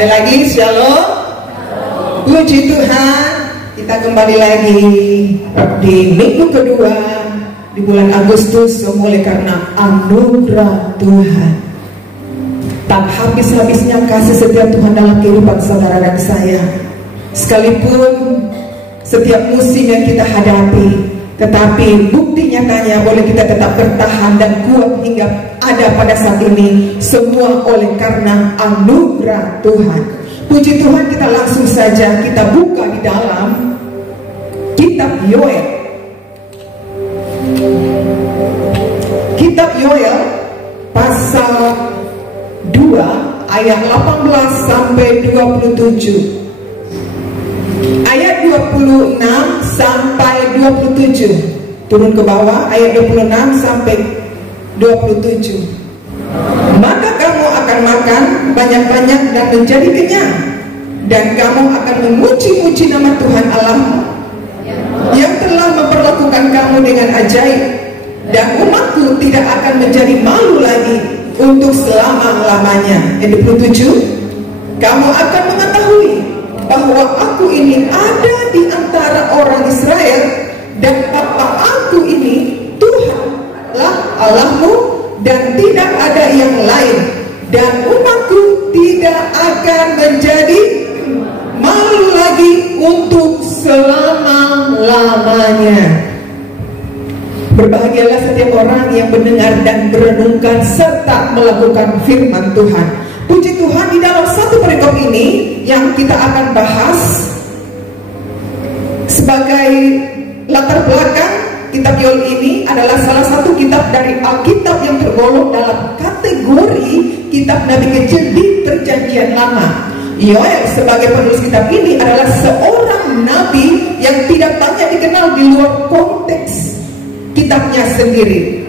Sekali lagi, shalom. Puji Tuhan, kita kembali lagi di minggu kedua di bulan Agustus, oleh karena anugerah Tuhan. Tak habis-habisnya kasih setia Tuhan dalam kehidupan saudara dan saya. Sekalipun setiap musim yang kita hadapi, tetapi bukti nyatanya boleh kita tetap bertahan dan kuat hingga ada pada saat ini, semua oleh karena anugerah Tuhan. Puji Tuhan, kita langsung saja kita buka di dalam kitab Yoel. Kitab Yoel pasal 2 ayat 18 sampai 27. Ayat 26 sampai 27. Turun ke bawah, ayat 26 sampai 27. Maka kamu akan makan banyak-banyak dan menjadi kenyang, dan kamu akan memuji-muji nama Tuhan Allahmu yang telah memperlakukan kamu dengan ajaib, dan umatku tidak akan menjadi malu lagi untuk selama-lamanya. Ayat 27. Kamu akan mengetahui bahwa aku ini ada di antara orang Israel, dan Bapa aku ini Tuhanlah Allahmu, dan tidak ada yang lain, dan umatku tidak akan menjadi malu lagi untuk selama-lamanya. Berbahagialah setiap orang yang mendengar dan merenungkan serta melakukan firman Tuhan. Puji Tuhan, di dalam satu perikop ini yang kita akan bahas sebagai latar belakang, kitab Yoel ini adalah salah satu kitab dari Alkitab yang tergolong dalam kategori kitab Nabi kecil di Perjanjian Lama. Yoel sebagai penulis kitab ini adalah seorang nabi yang tidak banyak dikenal di luar konteks kitabnya sendiri.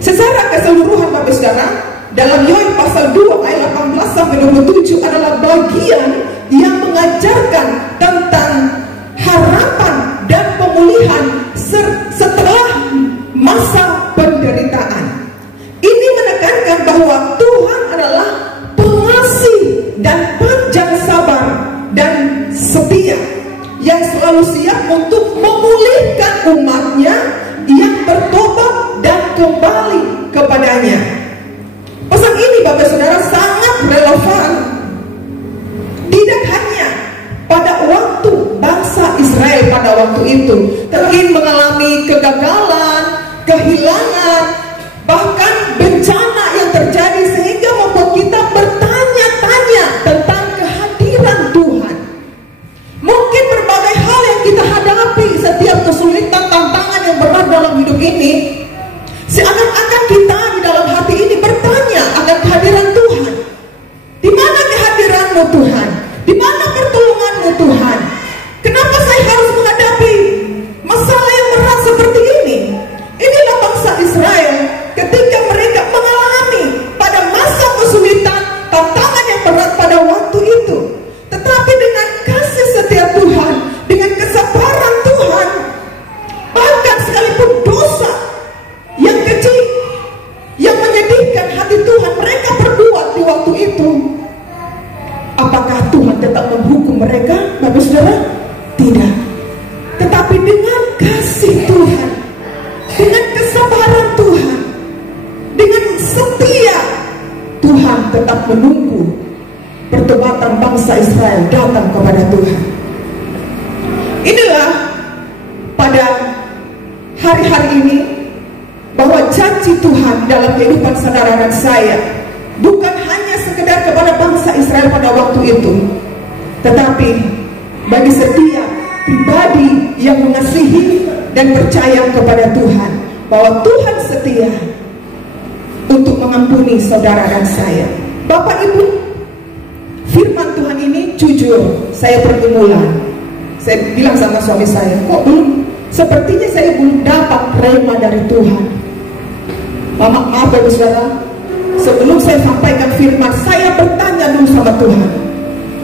Secara keseluruhan Bapak Saudara, dalam Yoel pasal 2 ayat 18 sampai 27 adalah bagian yang mengajarkan tentang harapan dan pemulihan setelah masa penderitaan. Ini menekankan bahwa Tuhan adalah pengasih dan panjang sabar dan setia, yang selalu siap untuk memulihkan umatnya yang bertobat dan kembali kepadanya. Pesan ini Bapak Saudara sangat relevan tidak hanya pada waktu bangsa Israel pada waktu itu mungkin mengalami kegagalan, kehilangan, bahkan bencana yang terjadi sehingga membuat kita bertanya-tanya tentang kehadiran Tuhan. Mungkin berbagai hal yang kita hadapi, setiap kesulitan, tantangan yang berat dalam hidup ini, seakan-akan kita di dalam hati ini bertanya akan kehadiran Tuhan. Di mana kehadiran-Mu Tuhan? Di mana pertolongan-Mu Tuhan? Kenapa saya harus menghadapi masalah yang berat seperti ini? Inilah bangsa Israel ketika mereka mengalami pada masa kesulitan, tantangan yang berat pada waktu itu. Tetapi dengan kasih setia Tuhan, dengan kesabaran Tuhan, bahkan sekalipun dosa yang kecil yang menyedihkan hati Tuhan mereka perbuat di waktu itu, apakah Tuhan tetap menghukum mereka, Bapak Saudara? Tidak. Tetapi dengan kasih Tuhan, dengan kesabaran Tuhan, dengan setia Tuhan tetap menunggu pertobatan bangsa Israel datang kepada Tuhan. Inilah pada hari-hari ini bahwa janji Tuhan dalam kehidupan saudara dan saya bukan hanya sekedar kepada bangsa Israel pada waktu itu, tetapi bagi setiap pribadi yang mengasihi dan percaya kepada Tuhan, bahwa Tuhan setia untuk mengampuni saudara dan saya. Bapak Ibu, firman Tuhan ini jujur saya pergumulan. Saya bilang sama suami saya, kok belum, sepertinya saya belum dapat rema dari Tuhan. Maaf Bapak Saudara, sebelum saya sampaikan firman, saya bertanya dulu sama Tuhan,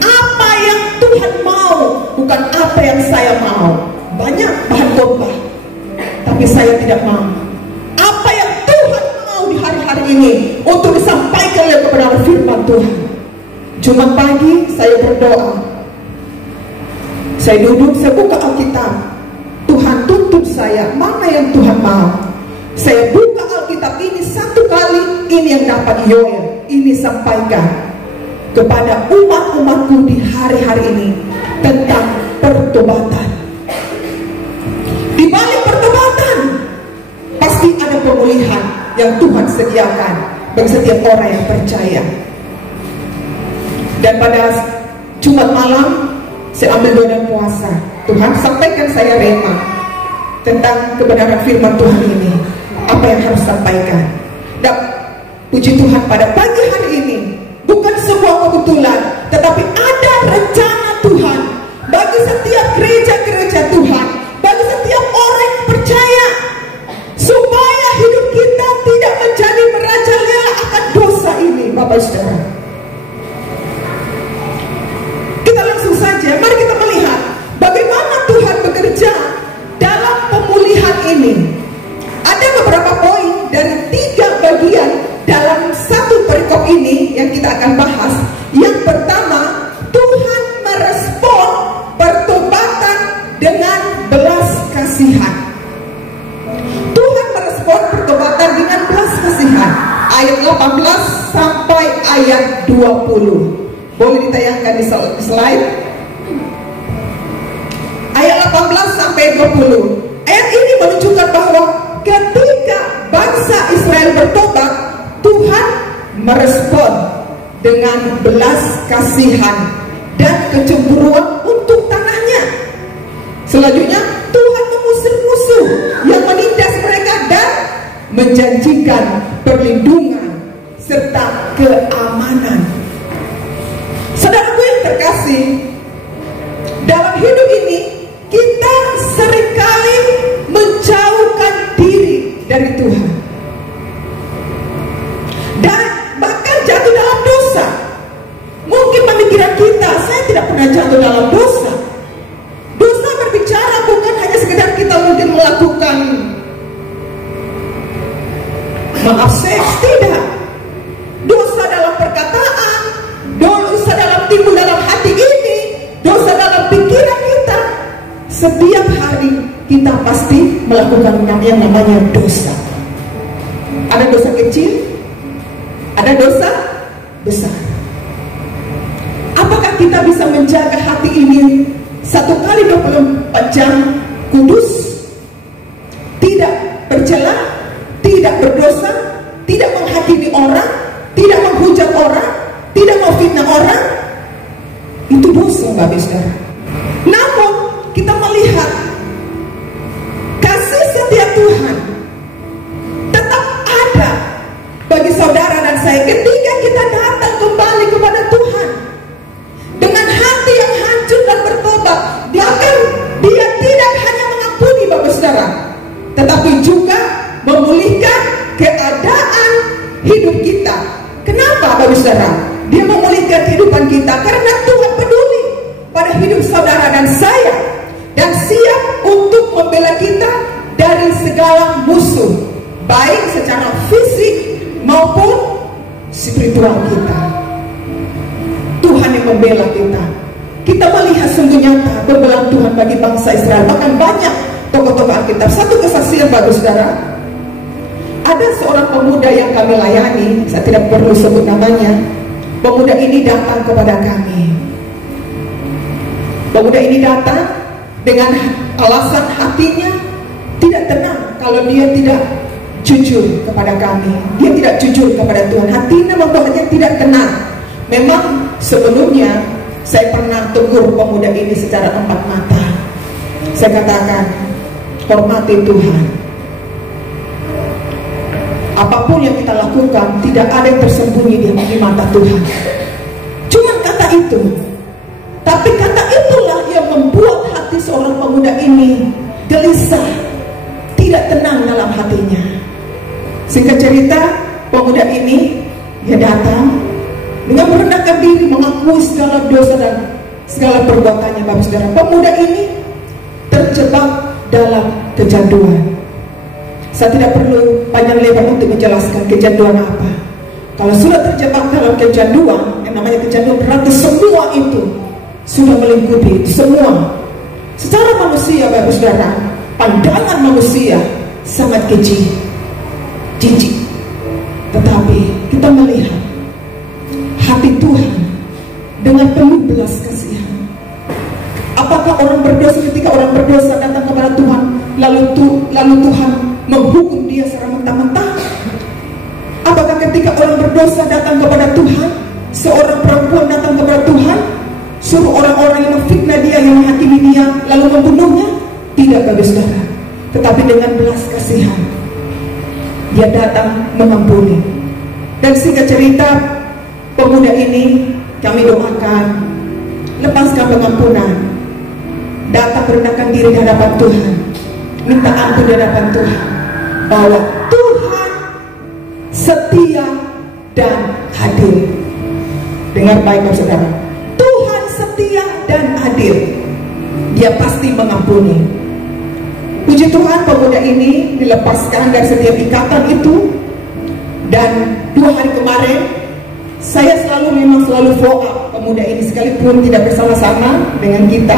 apa yang Tuhan mau, bukan apa yang saya mau. Banyak bahan khotbah, tapi saya tidak mau. Apa yang Tuhan mau di hari-hari ini untuk disampaikan kepada firman Tuhan. Jumat pagi saya berdoa. Saya duduk, saya buka Alkitab. Tuhan tuntut saya, mana yang Tuhan mau. Saya buka Alkitab ini satu kali, ini yang dapat Yoel ini sampaikan kepada umat-umatku di hari-hari ini tentang pertobatan. Di balik pertobatan pasti ada pemulihan yang Tuhan sediakan bagi setiap orang yang percaya. Dan pada Jumat malam saya ambil doa dan puasa. Tuhan sampaikan saya rema tentang kebenaran firman Tuhan ini, apa yang harus sampaikan. Dan puji Tuhan, pada pagi hari ini bukan sebuah kebetulan, tetapi ada rencana Tuhan bagi setiap gereja-gereja Tuhan, bagi setiap orang yang percaya, supaya hidup kita tidak menjadi merajalela akan dosa ini. Bapak Saudara, kita langsung saja, mari kita melihat bagaimana Tuhan bekerja dalam pemulihan ini. Ada beberapa poin dari 3 bagian dalam satu perikop ini yang kita akan bahas. Yang pertama, Tuhan merespon pertobatan dengan belas kasihan. Tuhan merespon pertobatan dengan belas kasihan. Ayat 18 sampai ayat 20. Boleh ditayangkan di slide. Ayat 18 sampai 20. Ayat ini menunjukkan bahwa ketika bangsa Israel bertobat, Tuhan merespon dengan belas kasihan dan kecemburuan untuk tanahnya. Selanjutnya, Tuhan mengusir musuh yang menindas mereka dan menjanjikan perlindungan serta keamanan. Saudaraku yang terkasih, dalam hidup ini kita seringkali menjauhkan diri dari Tuhan dan bahkan jatuh dalam dosa. Mungkin pemikiran kita, saya tidak pernah jatuh dalam dosa. Dosa berbicara bukan hanya sekedar kita mungkin melakukan maaf seks, tidak. Dosa dalam perkataan, dosa dalam timbul dalam hati ini, dosa dalam pikiran kita. Setiap hari kita pasti melakukan yang namanya dosa. Ada dosa kecil, ada dosa besar. Apakah kita bisa menjaga hati ini 1 kali 24 jam kudus, tidak bercela, tidak berdosa, tidak menghakimi orang, tidak menghujat orang, tidak memfitnah orang? Itu dosa, Bapak Saudara. Namun kita melihat kasih setia Tuhan tetap ada bagi saudara dan saya ketika kita datang kembali kepada Tuhan dengan hati yang hancur dan bertobat. Dia tidak hanya mengampuni, Bapak Saudara, tetapi juga memulihkan keadaan hidup kita. Kenapa, Bapak Saudara? Dia memulihkan kehidupan kita karena Tuhan peduli pada hidup saudara dan saya, dan siap untuk membela kita dari segala musuh, baik secara fisik maupun spiritual kita. Tuhan yang membela kita. Kita melihat sungguh nyata pembelaan Tuhan bagi bangsa Israel. Bahkan banyak tokoh-tokoh Alkitab. Satu kesaksian, Bapak Saudara. Ada seorang pemuda yang kami layani, saya tidak perlu sebut namanya. Pemuda ini datang kepada kami. Pemuda ini datang dengan alasan hatinya tidak tenang kalau dia tidak jujur kepada kami. Dia tidak jujur kepada Tuhan. Hatinya membuatnya tidak tenang. Memang sebelumnya saya pernah tegur pemuda ini secara empat mata. Saya katakan, hormati Tuhan. Apapun yang kita lakukan, tidak ada yang tersembunyi di mata Tuhan. Cuma kata itu. Tapi kata itulah yang membuat hati seorang pemuda ini gelisah, tidak tenang dalam hatinya. Singkat cerita, pemuda ini dia datang dengan merendahkan diri, mengakui segala dosa dan segala perbuatannya, Bapak Saudara. Pemuda ini terjebak dalam kecanduan. Saya tidak perlu panjang lebar untuk menjelaskan kecanduan apa. Kalau sudah terjebak dalam kecanduan, yang namanya kecanduan, berarti semua itu sudah melingkupi semua. Secara manusia, Bapak Saudara, pandangan manusia sangat keji, jijik. Tetapi kita melihat hati Tuhan dengan penuh belas kasihan. Apakah orang berdosa, ketika orang berdosa datang kepada Tuhan, lalu Tuhan menghukum dia secara mentah-mentah? Apakah ketika orang berdosa datang kepada Tuhan, seorang perempuan datang kepada Tuhan, suruh orang-orang yang memfitnah dia, yang menghakimi dia, lalu membunuhnya? Tidak, Bapak Saudara. Tetapi dengan belas kasihan dia datang mengampuni. Dan singkat cerita, pemuda ini kami doakan, lepaskan pengampunan, datang merendahkan diri di hadapan Tuhan, minta ampun di hadapan Tuhan, bahwa Tuhan setia dan adil. Dengar baik, Bapak Saudara, Tuhan setia dan adil. Dia pasti mengampuni. Puji Tuhan, pemuda ini dilepaskan dari setiap ikatan itu. Dan 2 hari kemarin saya memang selalu follow up pemuda ini, sekalipun tidak bersama-sama dengan kita.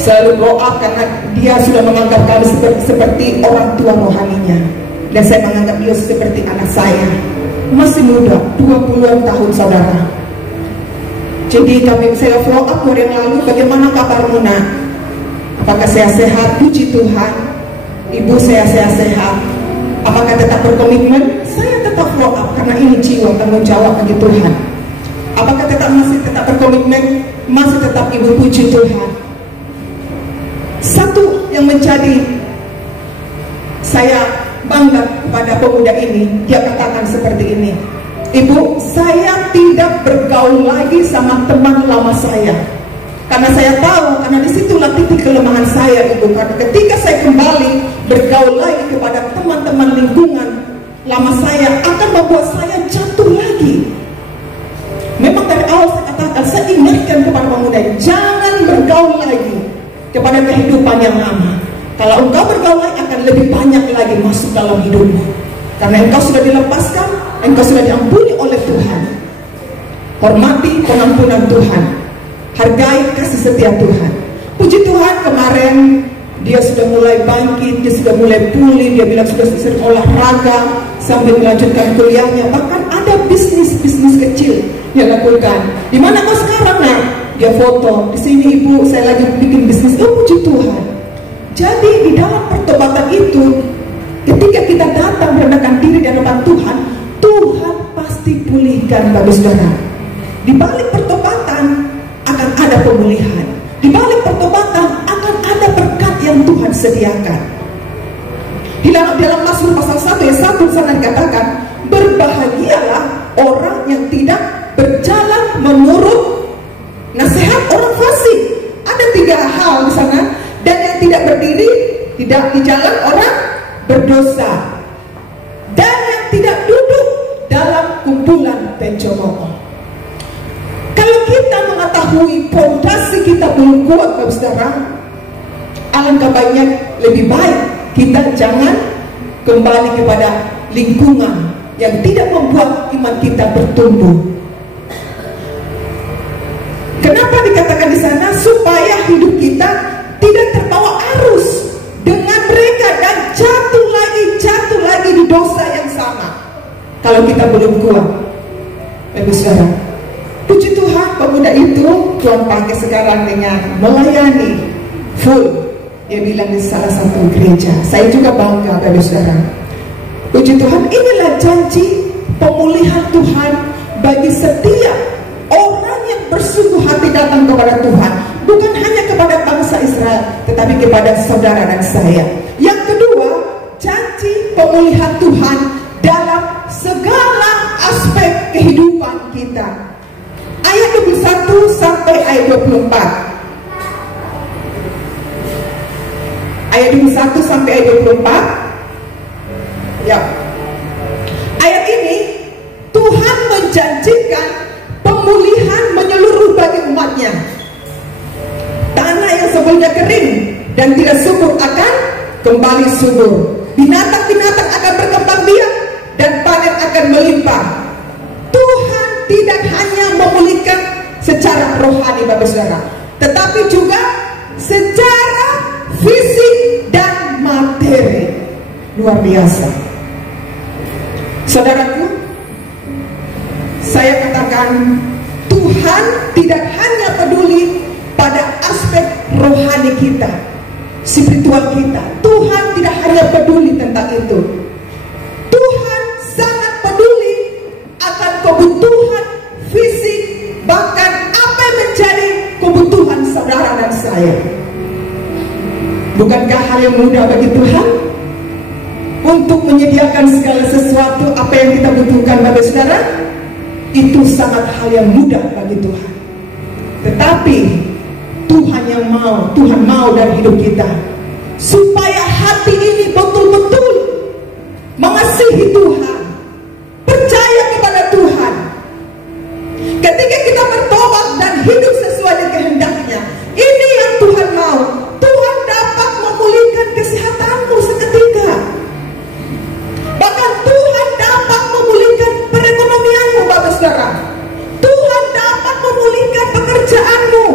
Selalu follow up karena dia sudah menganggap kami seperti orang tua rohaninya, dan saya menganggap dia seperti anak saya. Masih muda, 20-an tahun, saudara. Jadi saya follow up 2 hari yang lalu, bagaimana kabarmu nak? Apakah saya sehat? Puji Tuhan. Ibu, saya sehat. Apakah tetap berkomitmen? Saya tetap follow up karena ini jiwa tanggung jawab bagi Tuhan. Apakah masih tetap berkomitmen? Masih tetap, Ibu. Puji Tuhan. Satu yang menjadi saya bangga kepada pemuda ini, dia katakan seperti ini, Ibu, saya tidak bergaul lagi sama teman lama saya, karena saya tahu, karena disitulah titik kelemahan saya, Ibu. Karena ketika saya kembali bergaul lagi kepada teman-teman lingkungan lama saya, akan membuat saya jatuh lagi. Memang dari awal saya katakan, saya ingatkan kepada pemuda, jangan bergaul lagi kepada kehidupan yang lama. Kalau engkau bergaul lagi, akan lebih banyak lagi masuk dalam hidupmu, karena engkau sudah dilepaskan, engkau sudah diampuni oleh Tuhan. Hormati pengampunan Tuhan, hargai kasih setia Tuhan. Puji Tuhan, kemarin dia sudah mulai bangkit, dia sudah mulai pulih. Dia bilang sudah sering olahraga sambil melanjutkan kuliahnya. Bahkan ada bisnis kecil dia lakukan. Di mana kau sekarang nak? Dia foto, di sini Ibu, saya lagi bikin bisnis. Oh, puji Tuhan. Jadi di dalam pertobatan itu, ketika kita datang merendahkan diri di hadapan Tuhan, Tuhan pasti pulihkan, Bapak Saudara. Di balik pertobatan akan ada pemulihan. Di balik pertobatan akan ada berkat yang Tuhan sediakan. Di dalam Mazmur pasal 1 ayat 1 sana dikatakan, berbahagialah orang yang tidak berjalan menurut nasihat orang fasik. Ada 3 hal di sana. Dan yang tidak berdiri tidak di jalan orang berdosa, dan yang tidak duduk dalam kumpulan pencongkok. Kalau kita mengetahui fondasi kita belum kuat, Bapak Saudara, alangkah baiknya lebih baik kita jangan kembali kepada lingkungan yang tidak membuat iman kita bertumbuh. Kenapa dikatakan di sana? Supaya hidup kita tidak terbawa arus dengan mereka dan jatuh lagi di dosa yang sama. Kalau kita belum kuat, Bapak Saudara. Puji Tuhan, pemuda itu Tuhan pakai sekarang dengan melayani full. Dia bilang di salah satu gereja. Saya juga bangga, Bapak Saudara. Puji Tuhan, inilah janji pemulihan Tuhan bagi setiap orang yang bersungguh hati datang kepada Tuhan. Bukan hanya kepada bangsa Israel, tetapi kepada saudara dan saya. Yang kedua, janji pemulihan Tuhan dalam segala aspek kehidupan kita. Ayat 21 sampai ayat 24. Ayat 21 sampai ayat 24. Ya. Ayat ini Tuhan menjanjikan pemulihan menyeluruh bagi umatnya. Tanah yang sebelumnya kering dan tidak subur akan kembali subur. Binatang-binatang akan berkembang biak dan panen akan melimpah. Tuhan tidak hanya memulihkan secara rohani Bapak Saudara, tetapi juga secara fisik dan materi. Luar biasa. Saudaraku, saya katakan Tuhan tidak hanya peduli pada aspek rohani kita, spiritual kita. Tuhan tidak hanya peduli tentang itu. Tuhan sangat peduli akan kebutuhan fisik, bahkan apa yang menjadi kebutuhan saudara dan saya. Bukankah hal yang mudah bagi Tuhan untuk menyediakan segala sesuatu apa yang kita butuhkan Bapak Saudara? Itu sangat hal yang mudah bagi Tuhan. Tetapi Tuhan mau dari hidup kita supaya hati ini betul-betul mengasihi Tuhan, percaya kepada Tuhan. Ketika kita bertobat dan hidup sesuai dengan kehendaknya, ini yang Tuhan mau. Tuhan dapat memulihkan kesehatanmu seketika. Bahkan Tuhan dapat memulihkan perekonomianmu Bapak Saudara. Tuhan dapat memulihkan pekerjaanmu.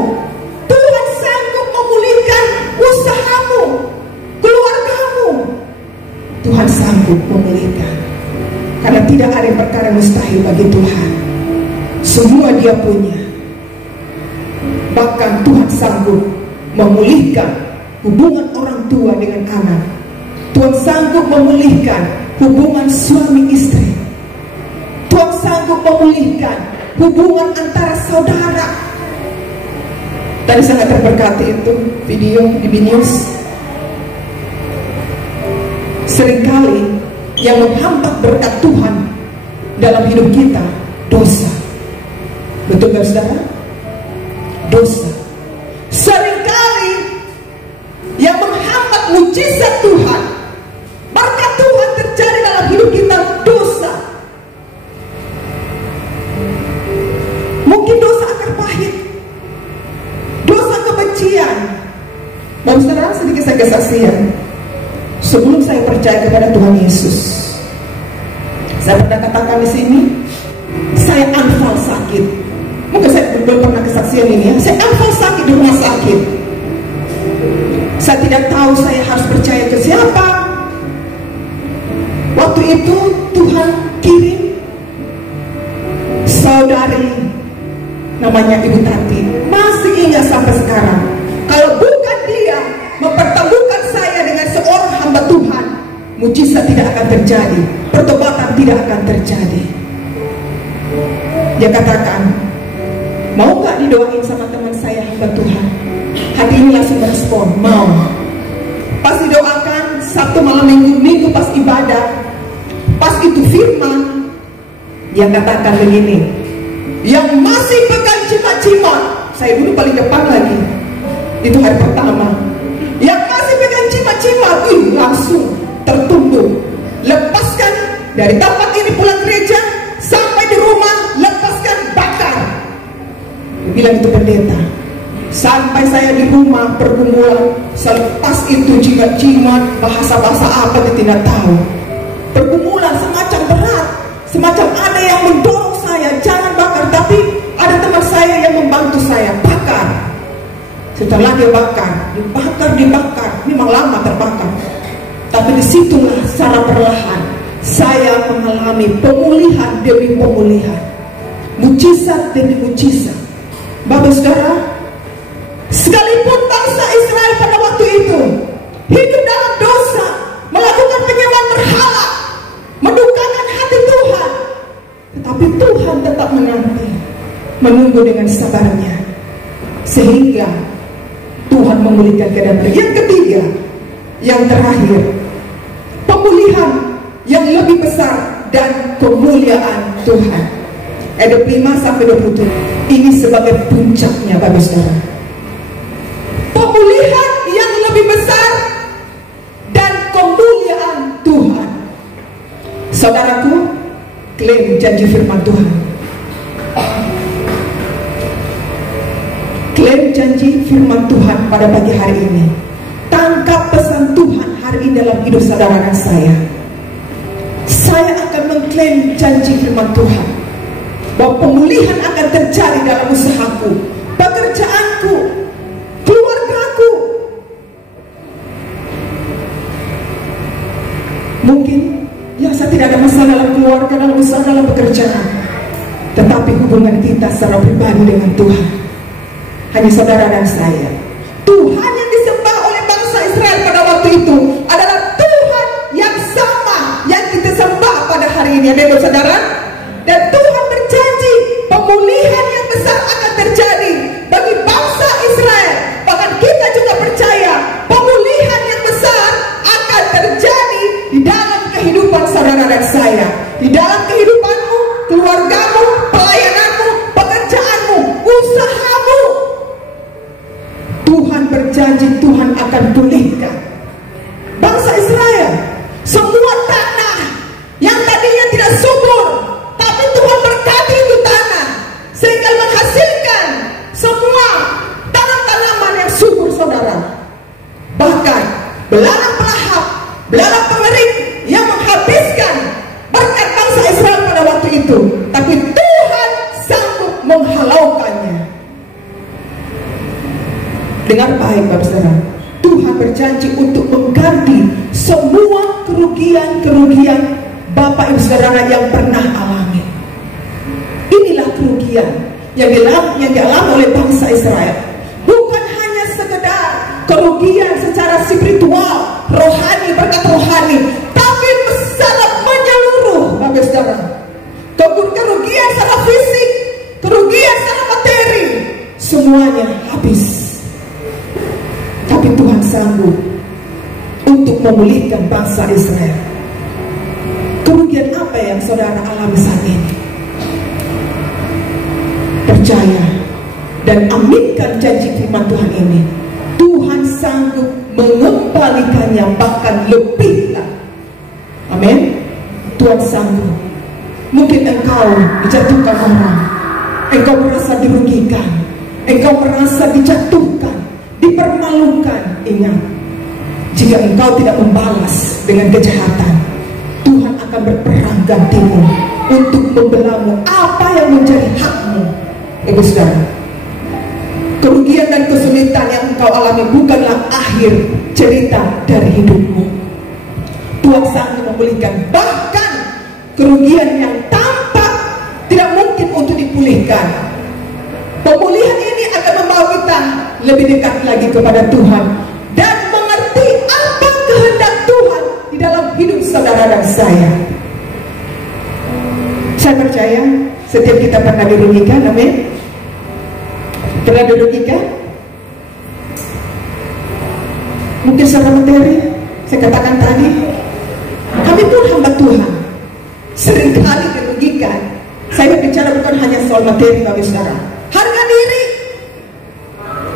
Tuhan sanggup memulihkan usahamu, keluargamu. Tuhan sanggup memulihkan. Karena tidak ada perkara yang mustahil bagi Tuhan. Semua Dia punya. Bahkan Tuhan sanggup memulihkan hubungan orang tua dengan anak. Tuhan sanggup memulihkan hubungan suami istri. Tuhan sanggup memulihkan hubungan antara saudara. Tadi sangat terberkati itu video di BNews. Seringkali yang menghambat berkat Tuhan dalam hidup kita dosa. Betul gak saudara? Dosa. Seringkali yang menghambat mujizat Tuhan, berkat Tuhan terjadi dalam hidup kita, dosa. Mungkin dosa akar pahit, dosa kebencian. Bapak saudara, sedikit saya kesaksian. Sebelum saya percaya kepada Tuhan Yesus, saya pernah katakan di sini, saya anfal sakit. Mungkin saya belum pernah kesaksian ini ya. Saya anfal sakit di rumah sakit. Saya tidak tahu saya harus percaya ke siapa. Waktu itu Tuhan kirim saudari namanya Ibu Tati. Masih ingat sampai sekarang. Kalau bukan dia mempertemukan saya dengan seorang hamba Tuhan, mujizat tidak akan terjadi, pertobatan tidak akan terjadi. Dia katakan, mau gak didoain sama teman saya hamba Tuhan? Hati ini langsung merespon, mau. Pas didoakan, Sabtu malam minggu pas ibadah, pas itu firman, dia katakan begini, yang masih pegang cimat-cimat, saya dulu paling depan lagi, itu hari pertama, yang masih pegang cimat-cimat, langsung tertunduk, lepaskan dari tempat ini pulang gereja, sampai di rumah, lepaskan, bakar. Dia bilang itu pendeta. Sampai saya di rumah pergumulan, selepas itu jimat-jimat, bahasa-bahasa apa dia tidak tahu. Pergumulan semacam berat, semacam ada yang mendorong saya, jangan bakar. Tapi ada teman saya yang membantu saya, bakar. Setelah dia bakar, dibakar, memang lama terbakar. Tapi disitulah secara perlahan saya mengalami pemulihan demi pemulihan, mujizat demi mujizat. Bapak saudara, sekalipun bangsa Israel pada waktu itu hidup dalam dosa, melakukan penyembahan berhala, mendukakan hati Tuhan, tetapi Tuhan tetap menunggu dengan sabarnya, sehingga Tuhan memulihkan keadaan mereka. Yang ketiga, yang terakhir, pemulihan yang lebih besar dan kemuliaan Tuhan. Ayat 5-27 ini sebagai puncaknya Bapak saudara. Pemulihan yang lebih besar dan kemuliaan Tuhan. Saudaraku, klaim janji firman Tuhan. Klaim janji firman Tuhan pada pagi hari ini. Tangkap pesan Tuhan hari ini dalam hidup saudara dan saya. Saya akan mengklaim janji firman Tuhan. bahwa pemulihan akan terjadi dalam usahaku, pekerjaanku, keluargaku. Mungkin ya saya tidak ada masalah dalam keluarga, dalam usaha, dalam pekerjaan, tetapi hubungan kita secara pribadi dengan Tuhan, hanya saudara dan saya. Tuhan yang disembah oleh bangsa Israel pada waktu itu adalah Tuhan yang sama yang kita sembah pada hari ini, amin saudara. Dan Tuhan berjanji pemulihan yang besar akan terjadi bagi bangsa Israel. Bahkan kita juga percaya pemulihan yang besar akan terjadi di dalam kehidupan saudara dan saya, di dalam kehidupanmu, keluargamu, pelayananmu, pekerjaanmu, usahamu. Tuhan berjanji Tuhan akan pulihkan bangsa Israel. Semua tanah yang tadinya tidak subur, tapi Tuhan berkati itu tanah sehingga menghasilkan semua tanam-tanaman yang subur saudara. Bahkan belalang pelahap, belalang pengering yang menghabiskan berkat bangsa Israel pada waktu itu, tapi Tuhan sanggup menghalaukannya. Dengar baik Bapak Saudara, Tuhan berjanji untuk mengganti semua kerugian-kerugian Bapak Ibu Saudara yang pernah alami. Inilah kerugian yang dialami oleh bangsa Israel. Bukan hanya sekedar kerugian secara spiritual, rohani, berkat rohani, tapi secara menyeluruh Bapak Ibu Saudara. Kerugian secara fisik, kerugian secara materi, semuanya habis. Tapi Tuhan sanggup untuk memulihkan bangsa Israel. Kerugian apa yang saudara alami saat ini? Percaya dan aminkan janji firman Tuhan ini. Tuhan sanggup mengembalikannya, bahkan lebih lah. Amin. Tuhan sanggup. Mungkin engkau dijatuhkan orang, engkau merasa dirugikan, engkau merasa dijatuhkan, dipermalukan. Ingat, jika engkau tidak membalas dengan kejahatan, Tuhan akan berperang gantimu untuk membelamu apa yang menjadi hakmu. Ibu saudara, kerugian dan kesulitan yang engkau alami bukanlah akhir cerita dari hidupmu. Tuhan sanggup memulihkan, bahkan kerugian yang tampak tidak mungkin untuk dipulihkan. Pemulihan ini akan membawa kita lebih dekat lagi kepada Tuhan dan mengerti apa kehendak Tuhan di dalam hidup saudara dan saya. Saya percaya setiap kita pernah dirugikan, amin. Pernah dirugikan? Mungkin secara materi, saya katakan tadi, kami pun hamba Tuhan seringkali dirugikan. Saya berbicara bukan hanya soal materi Bapak Saudara. Harga diri.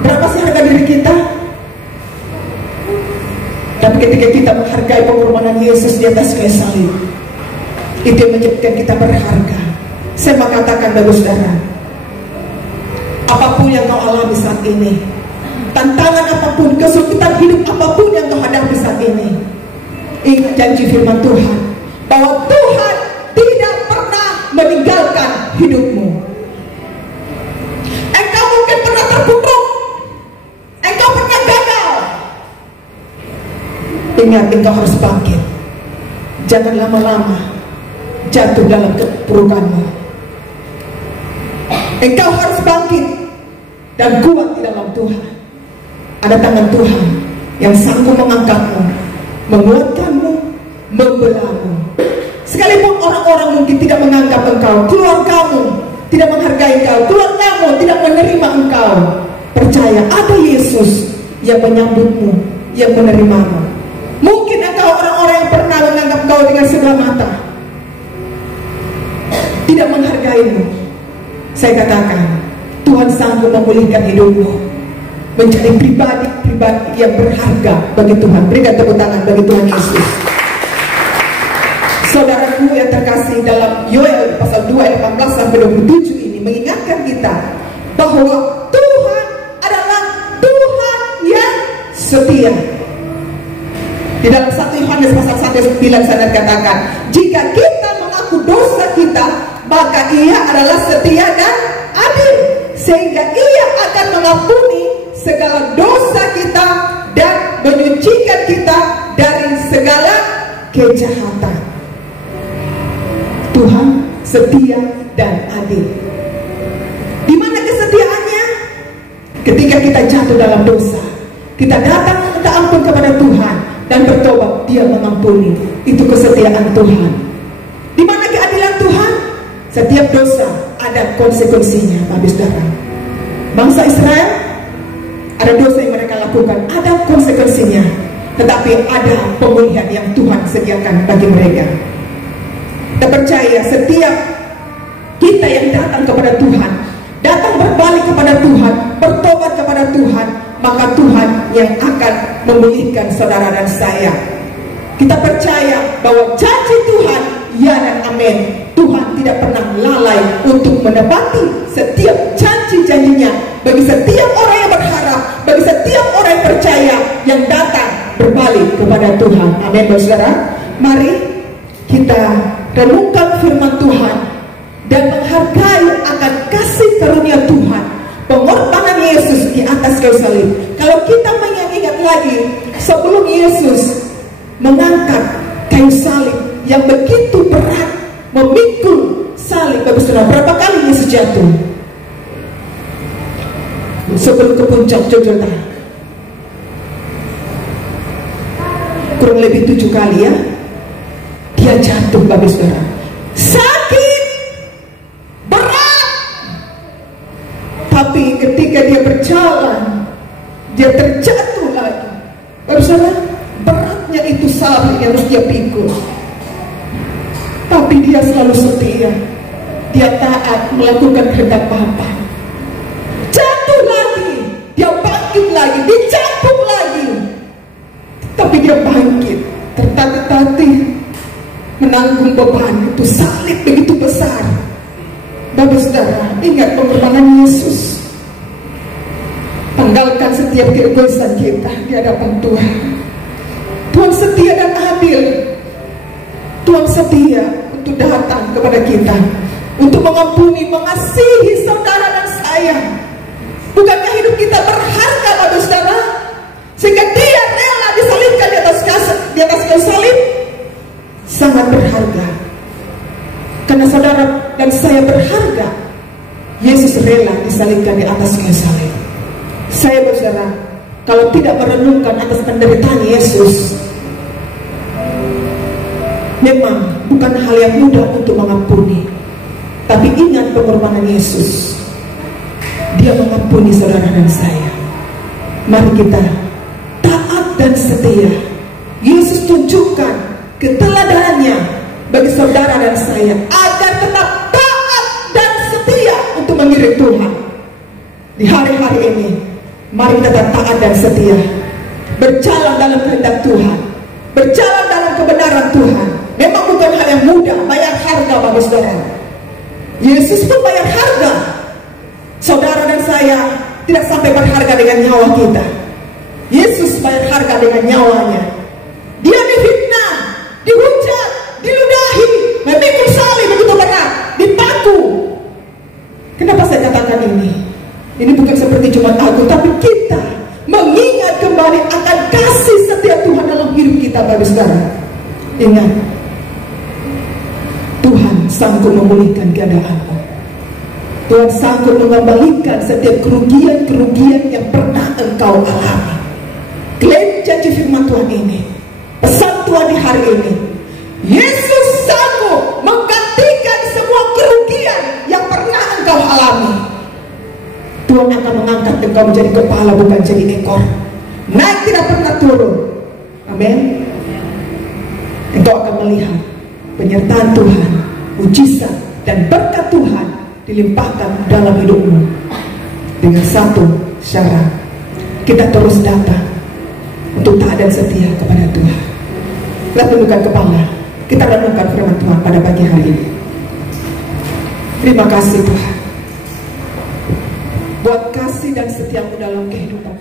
Berapa sih harga diri kita? Tapi ketika kita menghargai pengorbanan Yesus di atas kayu salib, itu yang menjadikan kita berharga. Saya mau katakan Bapak Saudara, apapun yang kau alami saat ini, tantangan apapun, kesulitan hidup apapun yang kau hadapi saat ini, ingat janji firman Tuhan bahwa Tuhan tidak pernah meninggalkan hidupmu. Engkau mungkin pernah terkutuk, engkau pernah gagal. Ingat, engkau harus bangkit. Jangan lama-lama jatuh dalam keburukanmu. Engkau harus bangkit dan kuat di dalam Tuhan. Ada tangan Tuhan yang sanggup mengangkatmu, menguatkanmu, membelamu. Sekalipun orang-orang mungkin tidak menganggap engkau, keluargamu tidak menghargai engkau, keluargamu tidak menerima engkau, percaya ada Yesus yang menyambutmu, yang menerimamu. Mungkin engkau orang-orang yang pernah menganggap engkau dengan sebelah mata, tidak menghargaimu. Saya katakan, Tuhan sanggup memulihkan hidupmu menjadi pribadi yang berharga bagi Tuhan. Berikan tepuk tangan bagi Tuhan Yesus. Saudaraku yang terkasih, dalam Yoel pasal 2 ayat 18 sampai 27 ini mengingatkan kita bahwa Tuhan adalah Tuhan yang setia. Di dalam 1 Yohanes pasal 1 ayat 9 sana katakan, jika kita mengaku dosa kita, maka Ia adalah setia dan adil, sehingga Ia akan mengampuni segala dosa kita dan menyucikan kita dari segala kejahatan. Tuhan setia dan adil. Di mana kesetiaannya? Ketika kita jatuh dalam dosa, kita datang minta ampun kepada Tuhan dan bertobat, Dia mengampuni. Itu kesetiaan Tuhan. Di mana keadilan Tuhan? Setiap dosa ada konsekuensinya, Bapak Saudara. Bangsa Israel ada dosa yang mereka lakukan, ada konsekuensinya, tetapi ada pemulihan yang Tuhan sediakan bagi mereka. Kita percaya setiap kita yang datang kepada Tuhan, datang berbalik kepada Tuhan, bertobat kepada Tuhan, maka Tuhan yang akan memulihkan saudara dan saya. Kita percaya bahwa janji Tuhan ya dan amin. Tuhan tidak pernah lalai untuk menepati setiap janji-janjinya bagi setiap orang yang berharap, bagi setiap orang yang percaya, yang datang berbalik kepada Tuhan. Amin, saudara. Mari kita renungkan firman Tuhan dan menghargai akan kasih karunia Tuhan, pengorbanan Yesus di atas kayu salib. Kalau kita mengingat lagi sebelum Yesus mengangkat kayu salib yang begitu berat, memikul salib, Bapak Saudara, berapa kali Yesus jatuh? Sebelum ke puncak Golgota, kurang lebih 7 kali ya, dia jatuh, Bapak Saudara. Sakit, berat, tapi ketika dia berjalan, dia terjatuh lagi. Bapak Saudara, beratnya itu salib yang harus dia pikul, tapi dia selalu setia. Dia taat melakukan kehendak Bapa. Jatuh lagi, dia bangkit lagi, dicambuk lagi, tapi dia bangkit, tertatih-tatih menanggung beban itu salib begitu besar. Bapak Saudara, ingat pengorbanan Yesus. Tanggalkan setiap keegoisan kita di hadapan Tuhan. Tuhan setia dan adil. Tuhan setia untuk datang kepada kita, untuk mengampuni, mengasihi saudara dan saya. Bukankah hidup kita berharga, Bapak Saudara? Sehingga Dia rela disalibkan di atas kayu salib. Sangat berharga. Karena saudara dan saya berharga, Yesus rela disalibkan di atas kayu salib. Saya, saudara, kalau tidak merenungkan atas penderitaan Yesus, memang bukan hal yang mudah untuk mengampuni. Tapi ingat pengorbanan Yesus. Dia mengampuni saudara dan saya. Mari kita taat dan setia. Yesus tunjukkan keteladanannya bagi saudara dan saya agar tetap taat dan setia untuk mengiring Tuhan. Di hari-hari ini, mari kita taat dan setia, berjalan dalam kehendak Tuhan, berjalan dalam kebenaran Tuhan. Memang bukan hal yang mudah, bayar harga, Bapak Saudara. Yesus pun bayar harga. Saudara dan saya tidak sampai berharga dengan nyawa kita. Yesus bayar harga dengan nyawanya. Dia difitnah, dihujat, diludahi, memikul salib begitu berat, dipaku. Kenapa saya katakan ini? Ini bukan seperti Jumat Agung, tapi kita mengingat kembali akan kasih setia Tuhan dalam hidup kita, Bapak Saudara. Ingat, Tuhan sanggup memulihkan keadaanmu. Tuhan sanggup mengembalikan setiap kerugian-kerugian yang pernah engkau alami. Klaim janji firman Tuhan ini, pesan Tuhan di hari ini, Yesus sanggup menggantikan semua kerugian yang pernah engkau alami. Tuhan akan mengangkat engkau menjadi kepala, bukan jadi ekor. Naik tidak pernah turun. Amin. Engkau akan melihat penyertaan Tuhan, mujizat dan berkat Tuhan dilimpahkan dalam hidupmu. Dengan satu syarat, kita terus datang untuk taat dan setia kepada Tuhan. Kita tundukkan kepala, kita renungkan firman Tuhan pada pagi hari ini. Terima kasih Tuhan buat kasih dan setiamu dalam kehidupan